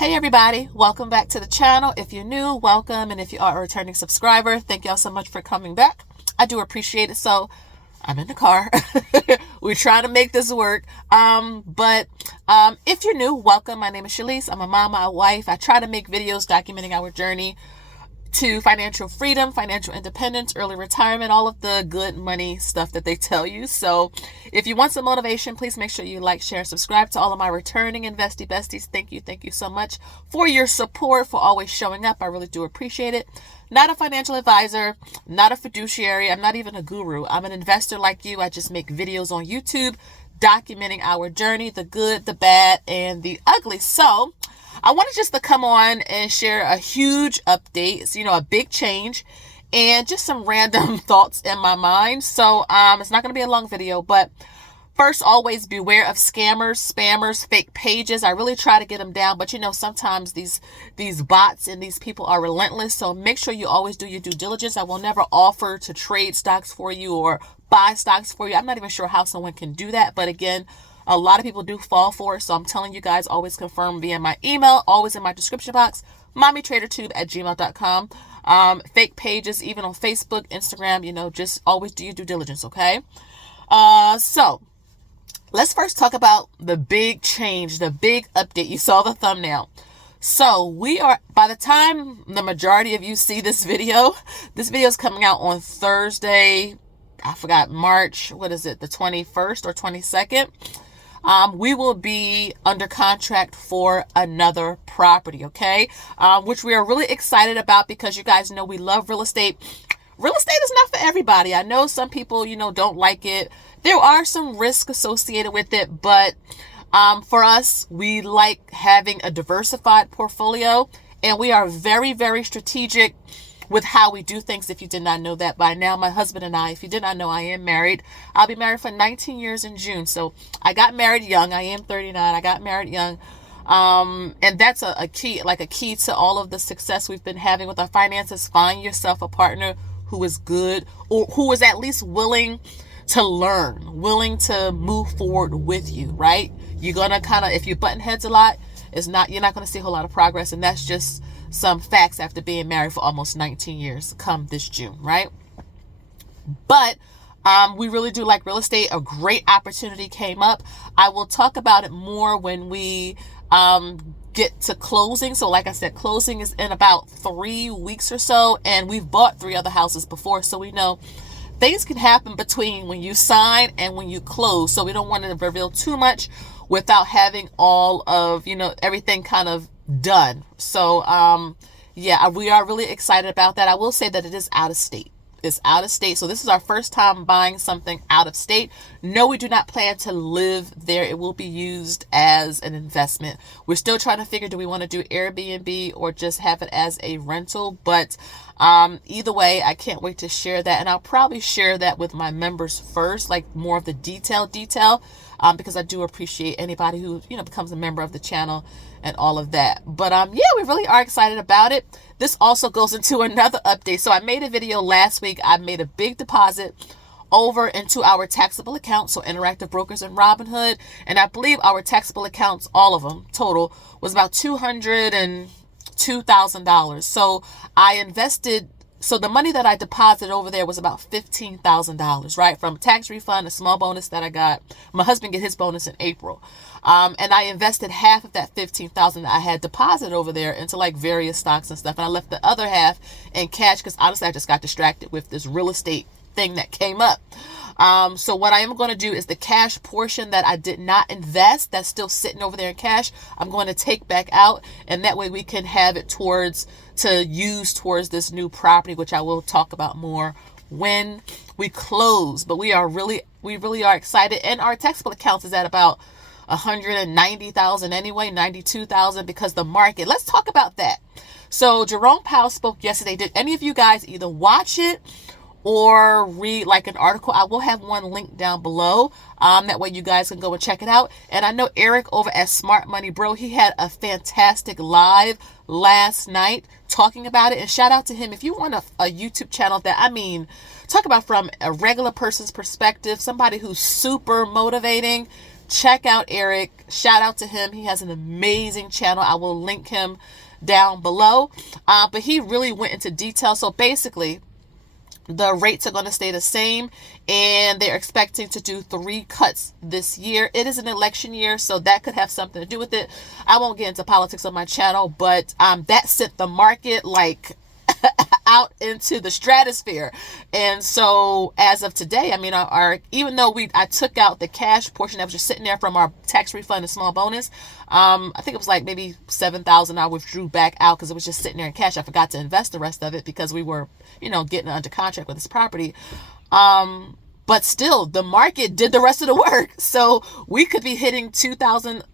Hey everybody, welcome back to the channel. If you're new, welcome, and if you are a returning subscriber, thank y'all so much for coming back. I do appreciate it. So I'm in the car. We're trying to make this work. But if you're new, welcome. My name is Shalise. I'm a mama, a wife. I try to make videos documenting our journey to financial freedom, financial independence, early retirement, all of the good money stuff that they tell you. So if you want some motivation, please make sure you like, share, subscribe. To all of my returning investy besties, thank you so much for your support, for always showing up. I really do appreciate it. Not a financial advisor, not a fiduciary. I'm not even a guru. I'm an investor like you. I just make videos on YouTube documenting our journey, the good, the bad, and the ugly. So I wanted just to come on and share a huge update. It's, a big change and just some random thoughts in my mind. So it's not going to be a long video, but first, always beware of scammers, spammers, fake pages. I really try to get them down, but sometimes these bots and these people are relentless. So make sure you always do your due diligence. I will never offer to trade stocks for you or buy stocks for you. I'm not even sure how someone can do that, but again, a lot of people do fall for it. So I'm telling you guys, always confirm via my email, always in my description box, MommyTraderTube@gmail.com. Fake pages, even on Facebook, Instagram, just always do your due diligence, okay? So let's first talk about the big change, the big update. You saw the thumbnail. So we are, by the time the majority of you see this video is coming out on Thursday. I forgot, March, the 21st or 22nd. We will be under contract for another property, okay? Which we are really excited about because you guys know we love real estate. Real estate is not for everybody. I know some people, don't like it. There are some risks associated with it, but for us, we like having a diversified portfolio, and we are very, very strategic with how we do things. If you did not know that by now, my husband and I, if you did not know, I am married. I'll be married for 19 years in June. So I got married young. I am 39. I got married young. And that's a key to all of the success we've been having with our finances. Find yourself a partner who is good, or who is at least willing to learn, willing to move forward with you, right? You're going to if you button heads a lot, you're not going to see a whole lot of progress. And that's just some facts after being married for almost 19 years come this June, right? But we really do like real estate. A great opportunity came up. I will talk about it more when we get to closing. So like I said, closing is in about 3 weeks or so, and we've bought 3 other houses before, so we know things can happen between when you sign and when you close. So we don't want to reveal too much without having all of, everything kind of done. So, yeah, we are really excited about that. I will say that it is out of state. It's out of state. So this is our first time buying something out of state. No, we do not plan to live there. It will be used as an investment. We're still trying to figure, do we want to do Airbnb or just have it as a rental? But either way, I can't wait to share that. And I'll probably share that with my members first, like more of the detail, because I do appreciate anybody who, becomes a member of the channel and all of that. But yeah, we really are excited about it. This also goes into another update. So I made a video last week. I made a big deposit over into our taxable accounts, so Interactive Brokers and Robinhood. And I believe our taxable accounts, all of them total, was about $202,000. So I invested. So the money that I deposited over there was about $15,000, right? From a tax refund, a small bonus that I got. My husband get his bonus in April. And I invested half of that $15,000 that I had deposited over there into like various stocks and stuff. And I left the other half in cash because honestly, I just got distracted with this real estate thing that came up. So what I am going to do is the cash portion that I did not invest, that's still sitting over there in cash, I'm going to take back out, and that way we can have it to use towards this new property, which I will talk about more when we close. But we really are excited, and our taxable accounts is at about 190,000 anyway, 92,000, because the market. Let's talk about that. So Jerome Powell spoke yesterday. Did any of you guys either watch it or read like an article? I will have one link down below. That way you guys can go and check it out. And I know Eric over at Smart Money Bro, he had a fantastic live last night talking about it. And shout out to him. If you want a YouTube channel that, talk about from a regular person's perspective, somebody who's super motivating, check out Eric. Shout out to him. He has an amazing channel. I will link him down below. But he really went into detail. So basically, the rates are going to stay the same, and they're expecting to do 3 cuts this year. It is an election year, so that could have something to do with it. I won't get into politics on my channel, but that sent the market like out into the stratosphere. And so as of today, I mean, even though I took out the cash portion that was just sitting there from our tax refund and small bonus, I think it was like maybe $7,000 I withdrew back out because it was just sitting there in cash. I forgot to invest the rest of it because we were, getting under contract with this property. But still, the market did the rest of the work. So we could be hitting 200,000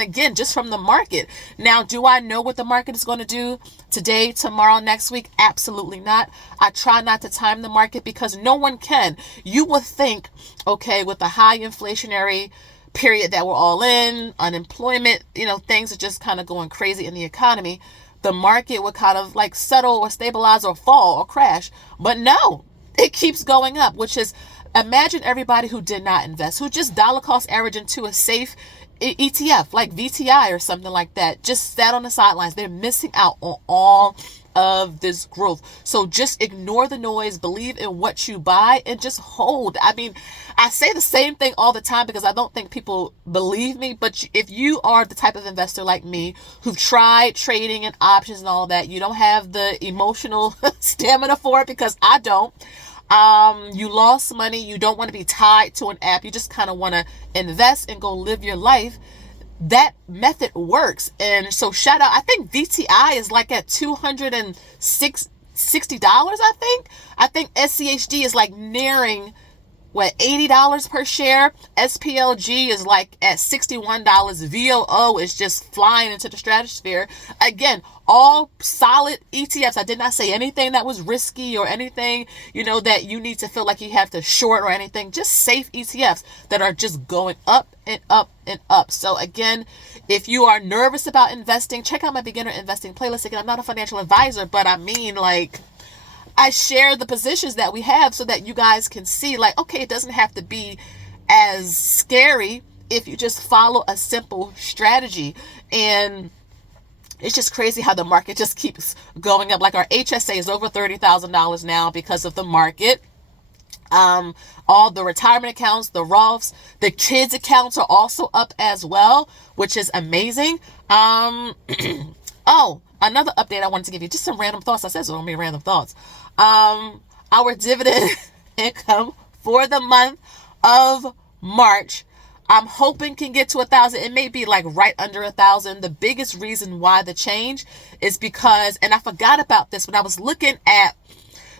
again just from the market. Now, do I know what the market is going to do today, tomorrow, next week? Absolutely not. I try not to time the market because no one can. You would think, okay, with the high inflationary period that we're all in, unemployment, things are just kind of going crazy in the economy, the market would kind of like settle or stabilize or fall or crash. But no. It keeps going up, which is, imagine everybody who did not invest, who just dollar cost average into a safe ETF like VTI or something like that, just sat on the sidelines. They're missing out on all of this growth. So just ignore the noise, believe in what you buy, and just hold. I mean, I say the same thing all the time because I don't think people believe me, but if you are the type of investor like me who've tried trading and options and all that, you don't have the emotional stamina for it, because I don't. You lost money. You don't want to be tied to an app. You just kind of want to invest and go live your life. That method works. And so shout out, I think VTI is like at $260, I think SCHD is like nearing $80 per share. SPLG is like at $61. VOO is just flying into the stratosphere. Again, all solid ETFs. I did not say anything that was risky or anything, that you need to feel like you have to short or anything. Just safe ETFs that are just going up and up and up. So again, if you are nervous about investing, check out my beginner investing playlist. Again, I'm not a financial advisor, but I mean, I share the positions that we have so that you guys can see, okay, it doesn't have to be as scary if you just follow a simple strategy. And it's just crazy how the market just keeps going up. Like our HSA is over $30,000 now because of the market. All the retirement accounts, the Roths, the kids accounts are also up as well, which is amazing. Oh, another update I wanted to give you, just some random thoughts. I said it's going to be random thoughts. Our dividend income for the month of March, I'm hoping can get to 1,000. It may be right under 1,000. The biggest reason why the change is because, and I forgot about this, when I was looking at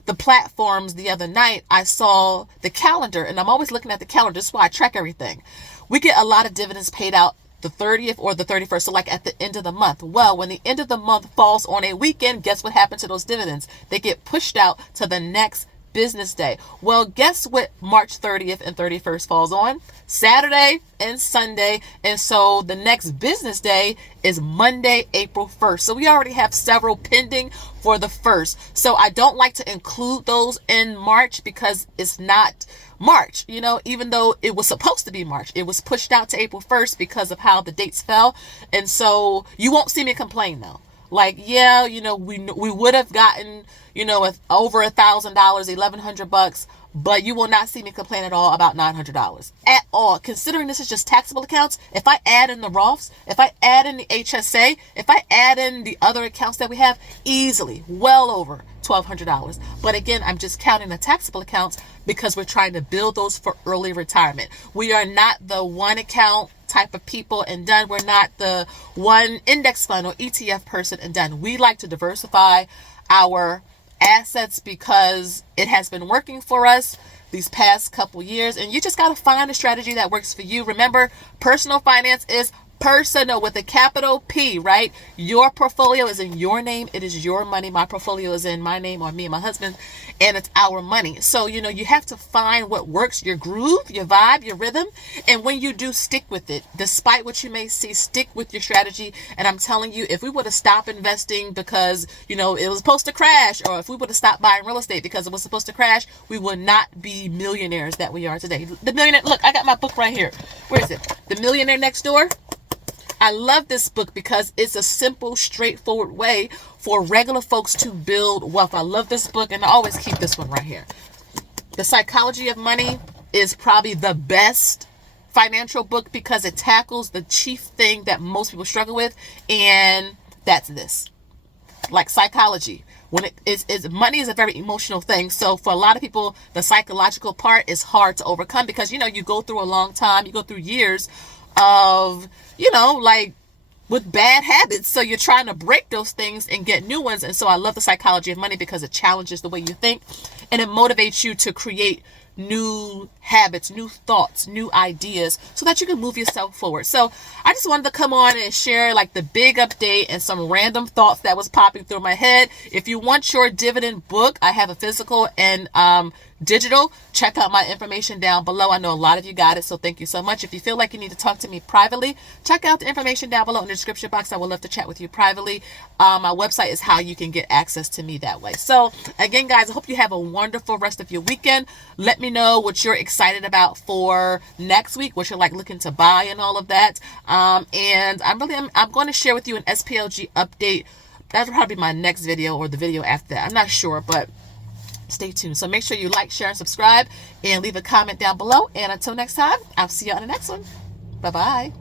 the platforms the other night, I saw the calendar, and I'm always looking at the calendar. This is why I track everything. We get a lot of dividends paid out the 30th or the 31st, so at the end of the month. Well, when the end of the month falls on a weekend, guess what happened to those dividends? They get pushed out to the next business day. Well, guess what March 30th and 31st falls on? Saturday and Sunday. And so the next business day is Monday, April 1st. So we already have several pending for the 1st. So I don't like to include those in March because it's not March, even though it was supposed to be March. It was pushed out to April 1st because of how the dates fell. And so you won't see me complain though. We would have gotten, with over $1,000, $1,100, but you will not see me complain at all about $900 at all. Considering this is just taxable accounts, if I add in the Roths, if I add in the HSA, if I add in the other accounts that we have, easily well over $1,200. But again, I'm just counting the taxable accounts because we're trying to build those for early retirement. We are not the one account type of people and done. We're not the one index fund or ETF person and done. We like to diversify our assets because it has been working for us these past couple years, and you just got to find a strategy that works for you. Remember, personal finance is Personal with a capital P, right? Your portfolio is in your name. It is your money. My portfolio is in my name, or me and my husband, and it's our money. So, you know, you have to find what works, your groove, your vibe, your rhythm. And when you do, stick with it. Despite what you may see, stick with your strategy. And I'm telling you, if we would have stopped investing because, you know, it was supposed to crash, or if we would have stopped buying real estate because it was supposed to crash, we would not be millionaires that we are today. The millionaire, look, I got my book right here. Where is it? The Millionaire Next Door. I love this book because it's a simple, straightforward way for regular folks to build wealth. I love this book, and I always keep this one right here. The Psychology of Money is probably the best financial book because it tackles the chief thing that most people struggle with, and that's this. Like psychology. When it is money is a very emotional thing. So for a lot of people, the psychological part is hard to overcome because, you know, you go through a long time, you go through years of, you know, like with bad habits. So you're trying to break those things and get new ones. And so I love The Psychology of Money because it challenges the way you think, and it motivates you to create new habits, new thoughts, new ideas, so that you can move yourself forward. So I just wanted to come on and share like the big update and some random thoughts that was popping through my head. If you want your Dividend book, I have a physical and digital. Check out my information down below. I know a lot of you got it, so thank you so much. If you feel like you need to talk to me privately, check out the information down below in the description box. I would love to chat with you privately. My website is how you can get access to me that way. So again, guys, I hope you have a wonderful rest of your weekend. Let me know what you're excited about for next week, what you're like looking to buy and all of that. And I'm going to share with you an SPLG update. That'll probably be my next video or the video after that. I'm not sure, but stay tuned. So make sure you like, share, and subscribe, and leave a comment down below. And until next time, I'll see you on the next one. Bye-bye.